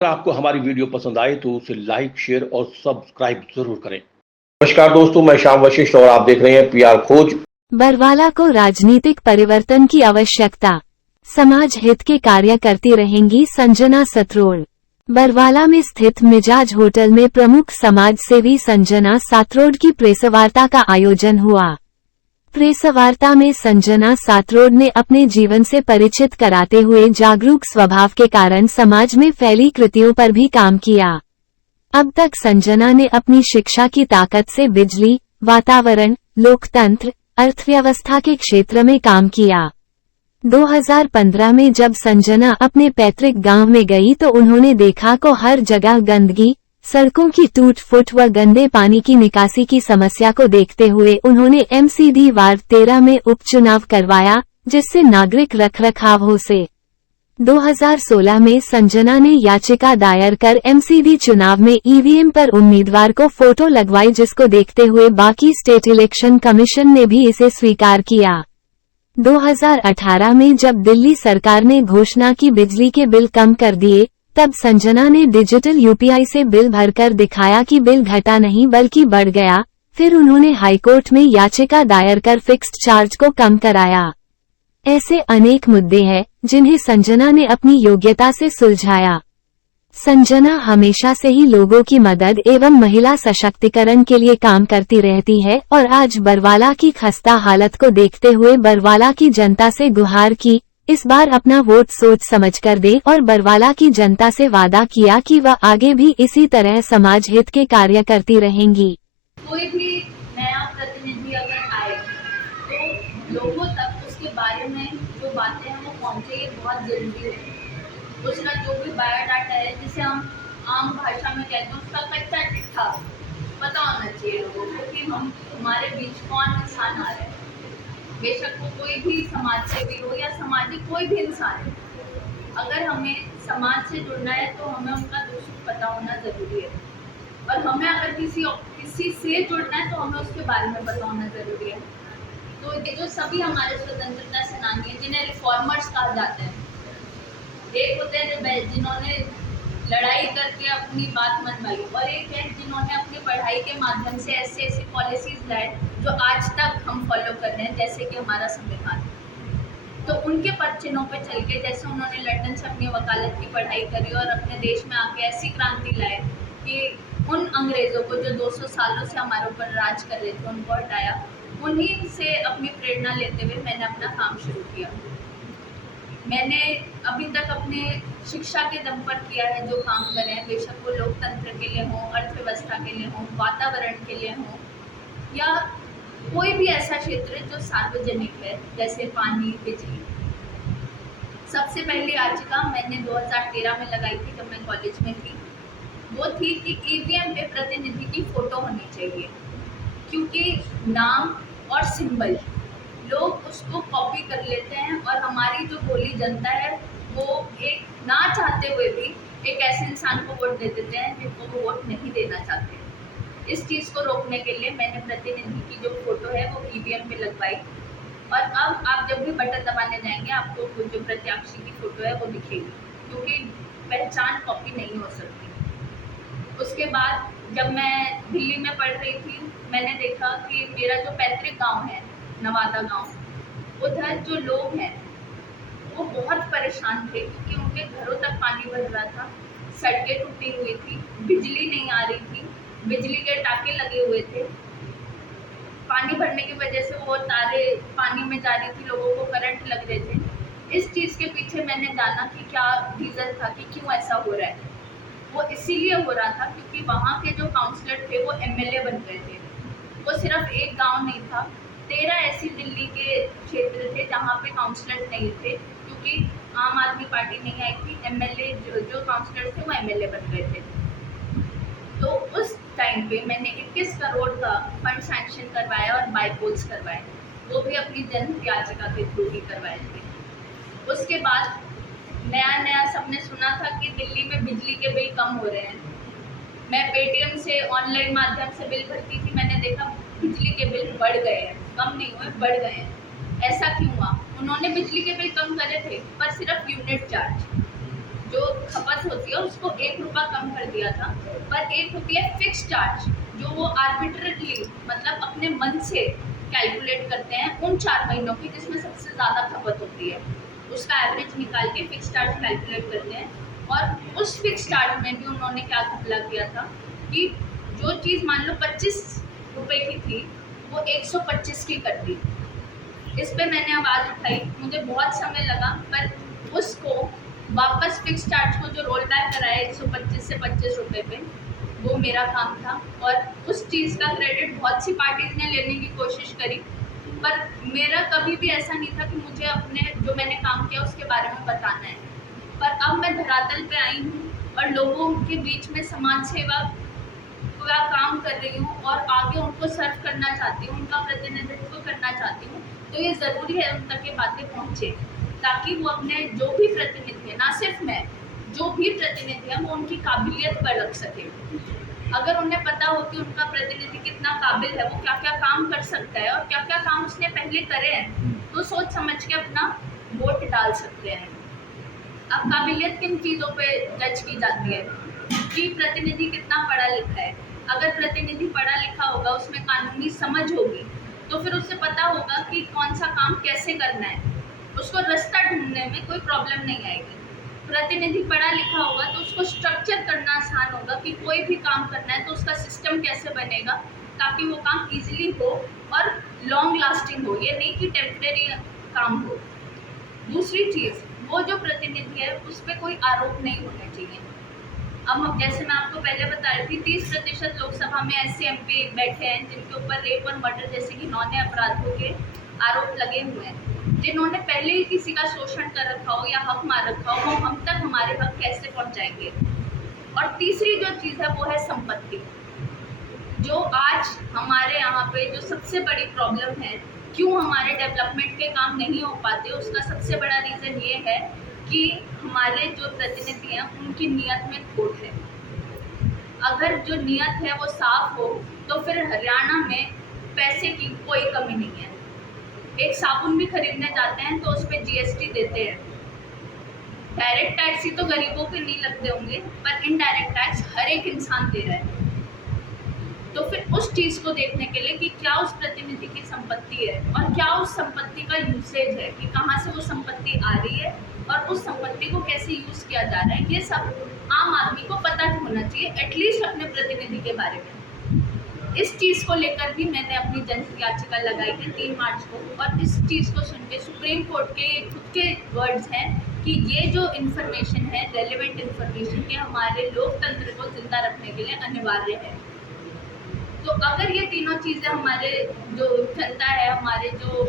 अगर आपको हमारी वीडियो पसंद आए तो उसे लाइक, शेयर और सब्सक्राइब जरूर करें। नमस्कार दोस्तों, मैं श्याम वशिष्ठ और आप देख रहे हैं पीआर खोज। बरवाला को राजनीतिक परिवर्तन की आवश्यकता, समाज हित के कार्य करती रहेंगी संजना सातरोड। बरवाला में स्थित मिजाज होटल में प्रमुख समाज सेवी संजना सातरोड की प्रेसवार्ता का आयोजन हुआ। प्रेसवार्ता में संजना सातरोड ने अपने जीवन से परिचित कराते हुए जागरूक स्वभाव के कारण समाज में फैली कृतियों पर भी काम किया। अब तक संजना ने अपनी शिक्षा की ताकत से बिजली, वातावरण, लोकतंत्र, अर्थव्यवस्था के क्षेत्र में काम किया। 2015 में जब संजना अपने पैतृक गांव में गई तो उन्होंने देखा को हर जगह गंदगी, सड़कों की टूट-फूट व गंदे पानी की निकासी की समस्या को देखते हुए उन्होंने एमसीडी वार्ड 13 में उपचुनाव करवाया, जिससे नागरिक रखरखाव हो से 2016 में संजना ने याचिका दायर कर एमसीडी चुनाव में ईवीएम पर उम्मीदवार को फोटो लगवाई, जिसको देखते हुए बाकी स्टेट इलेक्शन कमीशन ने भी इसे स्वीकार किया। 2018 में जब दिल्ली सरकार ने घोषणा की बिजली के बिल कम कर दिए, तब संजना ने डिजिटल यूपीआई से बिल भरकर दिखाया कि बिल घटा नहीं बल्कि बढ़ गया। फिर उन्होंने हाईकोर्ट में याचिका दायर कर फिक्स्ड चार्ज को कम कराया। ऐसे अनेक मुद्दे हैं जिन्हें संजना ने अपनी योग्यता से सुलझाया। संजना हमेशा से ही लोगों की मदद एवं महिला सशक्तिकरण के लिए काम करती रहती है और आज बरवाला की खस्ता हालत को देखते हुए बरवाला की जनता से गुहार की इस बार अपना वोट सोच समझकर दे और बरवाला की जनता से वादा किया कि वह आगे भी इसी तरह समाज हित के कार्य करती रहेंगी। कोई भी नया प्रतिनिधि अगर आए तो लोगों तक उसके बारे में जो बातें हैं वो पहुंचे, ये बहुत जरूरी है। उसका जो भी बायोडाटा है, जिसे हम आम भाषा में कहते हैं, उसका कच्चा चिट्ठा पता होना चाहिए लोगों को कि हमारे बीच कौन इंसान आ रहा है। बेशक वो कोई भी समाज सेवी हो या सामाजिक कोई भी इंसान है, अगर हमें समाज से जुड़ना है तो हमें उनका दुख सुख पता होना जरूरी है। और हमें अगर किसी से जुड़ना है तो हमें उसके बारे में पता होना जरूरी है। तो ये जो सभी हमारे स्वतंत्रता सेनानी हैं, जिन्हें रिफॉर्मर्स कहा जाता है, एक होते हैं जिन्होंने लड़ाई करके अपनी बात मनवाई, और एक है जिन्होंने अपनी पढ़ाई के माध्यम से ऐसी पॉलिसीज लाए जो आज तक हम फॉलो कर रहे हैं, जैसे कि हमारा संविधान। तो उनके पद चिन्हों पे चल के, जैसे उन्होंने लंदन से अपनी वकालत की पढ़ाई करी और अपने देश में आके ऐसी क्रांति लाए कि उन अंग्रेज़ों को जो 200 सालों से हमारे ऊपर राज कर रहे थे उनको हटाया। उन्हीं से अपनी प्रेरणा लेते हुए मैंने अपना काम शुरू किया। मैंने अभी तक अपने शिक्षा के दम पर किया है जो काम करे हैं, बेशक वो लोकतंत्र के लिए हों, अर्थव्यवस्था के लिए हों, वातावरण के लिए हों, या कोई भी ऐसा क्षेत्र जो सार्वजनिक है, जैसे पानी, बिजली। सबसे पहली याचिका मैंने 2013 में लगाई थी जब मैं कॉलेज में थी। वो थी कि ईवीएम पे प्रतिनिधि की फोटो होनी चाहिए, क्योंकि नाम और सिंबल लोग उसको कॉपी कर लेते हैं और हमारी जो भोली जनता है वो एक ना चाहते हुए भी एक ऐसे इंसान को वोट दे देते हैं जिनको वो वोट नहीं देना चाहते। इस चीज़ को रोकने के लिए मैंने प्रतिनिधि की जो फोटो है वो ईवीएम पे लगवाई, और अब आप जब भी बटन दबाने जाएंगे आपको जो प्रत्याशी की फोटो है वो दिखेगी, क्योंकि पहचान कॉपी नहीं हो सकती। उसके बाद जब मैं दिल्ली में पढ़ रही थी, मैंने देखा कि मेरा जो पैतृक गांव है, नवादा गांव, उधर जो लोग हैं वो बहुत परेशान थे क्योंकि उनके घरों तक पानी भर रहा था, सड़कें टूटी हुई थी, बिजली नहीं आ रही थी, बिजली के टाके लगे हुए थे। पानी भरने की वजह से वो तारे पानी में जा रही थी, लोगों को करंट लग रहे थे। इस चीज़ के पीछे मैंने जाना कि क्या रीज़न था कि क्यों ऐसा हो रहा है। वो इसीलिए हो रहा था क्योंकि वहाँ के जो काउंसलर थे वो एमएलए बन गए थे। वो सिर्फ एक गांव नहीं था, 13 ऐसी दिल्ली के क्षेत्र थे जहाँ पे काउंसलर नहीं थे, क्योंकि आम आदमी पार्टी नहीं आई थी। एमएलए जो काउंसलर थे वो एमएलए बन गए थे। तो उस टाइम पे मैंने 21 करोड़ का फंड सैंक्शन करवाया और बाईपोल्स करवाए, वो भी अपनी जन याचिका के थ्रू ही करवाए थे। उसके बाद नया सबने सुना था कि दिल्ली में बिजली के बिल कम हो रहे हैं। मैं पेटीएम से ऑनलाइन माध्यम से बिल भरती थी, मैंने देखा बिजली के बिल बढ़ गए हैं, कम नहीं हुए, बढ़ गए हैं। ऐसा क्यों हुआ? उन्होंने बिजली के बिल कम करे थे पर सिर्फ यूनिट चार्ज, जो खपत होती है उसको 1 रुपया कम कर दिया था, पर 1 रुपया फिक्स चार्ज जो वो आर्बिट्रेटली मतलब अपने मन से कैलकुलेट करते हैं उन 4 महीनों की जिसमें सबसे ज़्यादा खपत होती है, उसका एवरेज निकाल के फिक्स चार्ज कैलकुलेट करते हैं। और उस फिक्स चार्ज में भी उन्होंने क्या घपला किया था कि जो चीज़ मान लो 25 रुपए की थी वो 125 की कर दी। इस पे मैंने आवाज़ उठाई, मुझे बहुत समय लगा, पर उसको वापस फिक्स चार्ज को जो रोल बैक कराया 125 से 25 रुपये पे, वो मेरा काम था। और उस चीज़ का क्रेडिट बहुत सी पार्टीज़ ने लेने की कोशिश करी, पर मेरा कभी भी ऐसा नहीं था कि मुझे अपने जो मैंने काम किया उसके बारे में बताना है। पर अब मैं धरातल पे आई हूँ और लोगों के बीच में समाज सेवा का काम कर रही हूँ और आगे उनको सर्व करना चाहती हूँ, उनका प्रतिनिधित्व करना चाहती हूँ। तो ये ज़रूरी है उन तक ये बातें पहुँचे, ताकि वो अपने जो भी प्रतिनिधि है, ना सिर्फ मैं, जो भी प्रतिनिधि है वो उनकी काबिलियत पर रख सके। अगर उन्हें पता हो कि उनका प्रतिनिधि कितना काबिल है, वो क्या क्या काम कर सकता है और क्या क्या काम उसने पहले करे हैं, तो सोच समझ के अपना वोट डाल सकते हैं। अब काबिलियत किन चीज़ों पे जज की जाती है कि प्रतिनिधि कितना पढ़ा लिखा है। अगर प्रतिनिधि पढ़ा लिखा होगा, उसमें कानूनी समझ होगी, तो फिर उससे पता होगा कि कौन सा काम कैसे करना है, उसको रास्ता ढूंढने में कोई प्रॉब्लम नहीं आएगी। प्रतिनिधि पढ़ा लिखा होगा तो उसको स्ट्रक्चर करना आसान होगा कि कोई भी काम करना है तो उसका सिस्टम कैसे बनेगा ताकि वो काम इजीली हो और लॉन्ग लास्टिंग हो, ये नहीं कि टेम्परेरी काम हो। दूसरी चीज़, वो जो प्रतिनिधि है उस पर कोई आरोप नहीं होना चाहिए। अब जैसे मैं आपको पहले बता रही थी, 30% लोकसभा में ऐसे एमपी बैठे हैं जिनके ऊपर रेप और मर्डर जैसे घिनौने अपराधों के आरोप लगे हुए हैं, जिन्होंने पहले ही किसी का शोषण कर रखा हो या हक मार रखा हो, वो हम तक हमारे हक कैसे पहुंचाएंगे। और तीसरी जो चीज़ है वो है संपत्ति। जो आज हमारे यहाँ पे जो सबसे बड़ी प्रॉब्लम है, क्यों हमारे डेवलपमेंट के काम नहीं हो पाते, उसका सबसे बड़ा रीज़न ये है कि हमारे जो प्रतिनिधि हैं उनकी नीयत में खोट है। अगर जो नीयत है वो साफ हो तो फिर हरियाणा में पैसे की कोई कमी नहीं है। एक साबुन भी खरीदने जाते हैं तो उस पर जीएसटी देते हैं। डायरेक्ट टैक्स ही तो गरीबों के नहीं लगते होंगे, पर इनडायरेक्ट टैक्स हर एक इंसान दे रहा है। तो फिर उस चीज़ को देखने के लिए कि क्या उस प्रतिनिधि की संपत्ति है और क्या उस संपत्ति का यूसेज है, कि कहाँ से वो संपत्ति आ रही है और उस संपत्ति को कैसे यूज़ किया जा रहा है, ये सब आम आदमी को पता होना चाहिए, एटलीस्ट अपने प्रतिनिधि के बारे में। इस चीज़ को लेकर भी मैंने अपनी जनहित याचिका लगाई थी 3 मार्च को, और इस चीज़ को सुन के सुप्रीम कोर्ट के खुद के वर्ड्स हैं कि ये जो इन्फॉर्मेशन है, रेलेवेंट इन्फॉर्मेशन, ये हमारे लोकतंत्र को जिंदा रखने के लिए अनिवार्य है। तो अगर ये तीनों चीज़ें हमारे जो जनता है, हमारे जो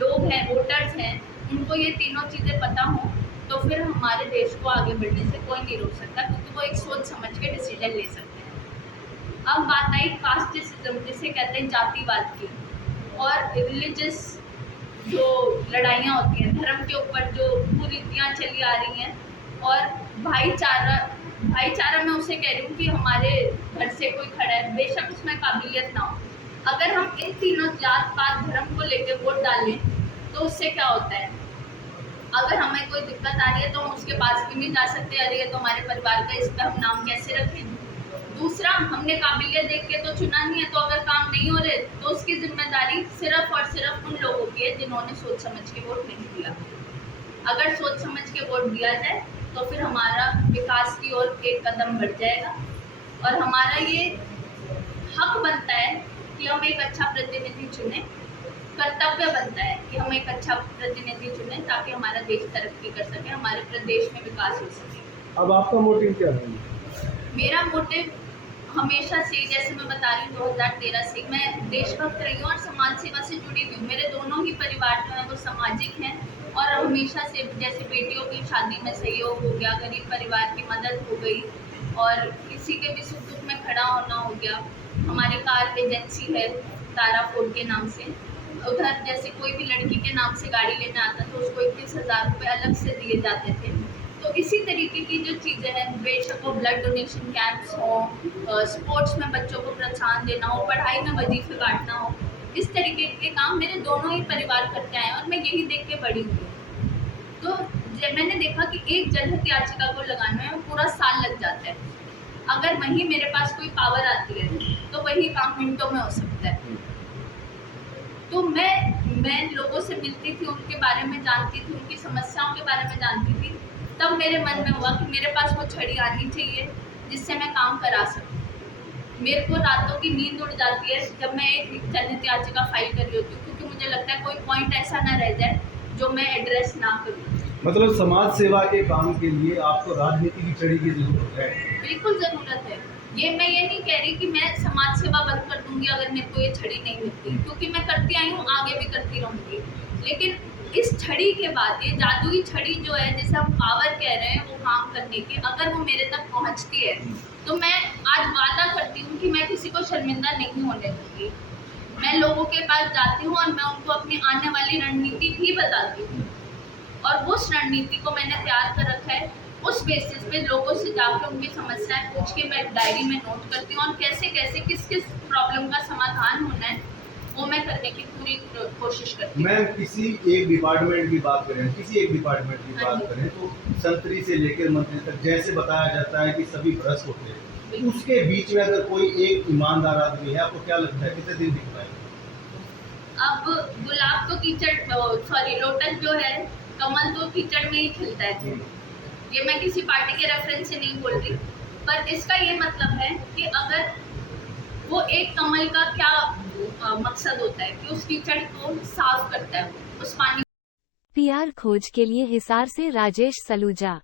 लोग हैं, वोटर्स हैं, उनको ये तीनों चीज़ें पता हों, तो फिर हमारे देश को आगे बढ़ने से कोई नहीं रोक सकता, क्योंकि वो एक सोच समझ के डिसीजन ले सकते हैं। अब बात आई कास्टिज्म, जिसे कहते हैं जातिवाद की, और रिलीजियस जो लड़ाइयाँ होती हैं, धर्म के ऊपर जो कुरीतियाँ चली आ रही हैं, और भाईचारा मैं उसे कह रही हूँ कि हमारे घर से कोई खड़ा है, बेशक उसमें काबिलियत ना हो, अगर हम इन तीनों जात पात धर्म को लेकर वोट डालें तो उससे क्या होता है, अगर हमें कोई दिक्कत आ रही है तो हम उसके पास भी नहीं जा सकते, अरे ये तो हमारे परिवार का, इस पर हम नाम कैसे रखें। दूसरा, हमने काबिलियत देख के तो चुना नहीं है, तो अगर काम नहीं हो रहे तो उसकी जिम्मेदारी सिर्फ और सिर्फ उन लोगों की है जिन्होंने सोच समझ के वोट नहीं दिया। अगर सोच समझ के वोट दिया जाए तो फिर हमारा विकास की ओर एक कदम बढ़ जाएगा, और हमारा ये हक बनता है कि हम एक अच्छा प्रतिनिधि चुनें, कर्तव्य बनता है कि हम एक अच्छा प्रतिनिधि चुनें, ताकि हमारा देश तरक्की कर सके, हमारे प्रदेश में विकास हो सके। अब आपका मोटिव क्या है? मेरा मोटिव हमेशा से, जैसे मैं बता रही हूँ, 2013 से मैं देशभक्त रही हूँ और समाज सेवा से जुड़ी हुई हूँ। मेरे दोनों ही परिवार जो हैं वो सामाजिक हैं, और हमेशा से, जैसे बेटियों की शादी में सहयोग हो गया, गरीब परिवार की मदद हो गई, और किसी के भी सुख दुख में खड़ा होना हो गया। हमारी कार एजेंसी है तारा फूड के नाम से, उधर जैसे कोई भी लड़की के नाम से गाड़ी लेने आता तो उसको 21,000 रुपये अलग से दिए जाते थे। तो इसी तरीके की जो चीज़ें हैं, बेशक वो ब्लड डोनेशन कैंप्स हो, स्पोर्ट्स में बच्चों को प्रोत्साहन देना हो, पढ़ाई में वजीफे काटना हो, इस तरीके के काम मेरे दोनों ही परिवार करते आए हैं और मैं यही देख के बड़ी हुई। तो मैंने देखा कि एक जनहित याचिका को लगाने में पूरा साल लग जाता है। अगर वहीं मेरे पास कोई पावर आती है तो वही काम मिनटों में हो सकता है। तो मैं लोगों से मिलती थी, उनके बारे में जानती थी, उनकी समस्याओं के बारे में जानती थी। तब मेरे मन में हुआ कि मेरे पास वो छड़ी आनी चाहिए जिससे मैं काम करा सकूं। मेरे को रातों की नींद उड़ जाती है जब मैं एक जनहित याचिका फाइल कर रही होती हूँ, क्योंकि मुझे लगता है कोई पॉइंट ऐसा ना रह जाए जो मैं एड्रेस ना करूँ। मतलब समाज सेवा के काम के लिए आपको राजनीति की छड़ी की जरूरत है। बिल्कुल ज़रूरत है। मैं ये नहीं कह रही कि मैं समाज सेवा बंद कर दूंगी अगर मेरे को ये छड़ी नहीं मिलती, क्योंकि मैं करती आई हूँ, आगे भी करती रहूँगी। लेकिन इस छड़ी के बाद ये जादुई छड़ी जो है, जिसे हम पावर कह रहे हैं, वो काम करने की, अगर वो मेरे तक पहुँचती है तो मैं आज वादा करती हूँ कि मैं किसी को शर्मिंदा नहीं होने दूँगी। मैं लोगों के पास जाती हूँ और मैं उनको अपनी आने वाली रणनीति भी बताती हूँ, और उस रणनीति को मैंने तैयार कर रखा है। उस बेसिस पे लोगों से जाकर उनकी समस्याएं पूछ के मैं डायरी में नोट करती हूँ, और कैसे कैसे किस किस प्रॉब्लम का समाधान होना है वो मैं करने की पूरी कोशिश करती हूँ। मैम, किसी एक डिपार्टमेंट की बात करें तो संतरी से लेकर मंत्री तक जैसे बताया जाता है कि सभी भ्रष्ट होते हैं, उसके बीच में अगर कोई एक ईमानदार आदमी है, आपको क्या लगता है कितने दिन दिखता है? अब गुलाब तो लोटस जो है, कमल तो कीचड़ में ही खिलता है। ये मैं किसी पार्टी के रेफरेंस से नहीं बोल रही, पर इसका ये मतलब है कि अगर वो एक कमल का क्या मकसद होता है कि उस कीचड़ को साफ करता है, उस पानी। पीआर खोज के लिए हिसार से राजेश सलूजा।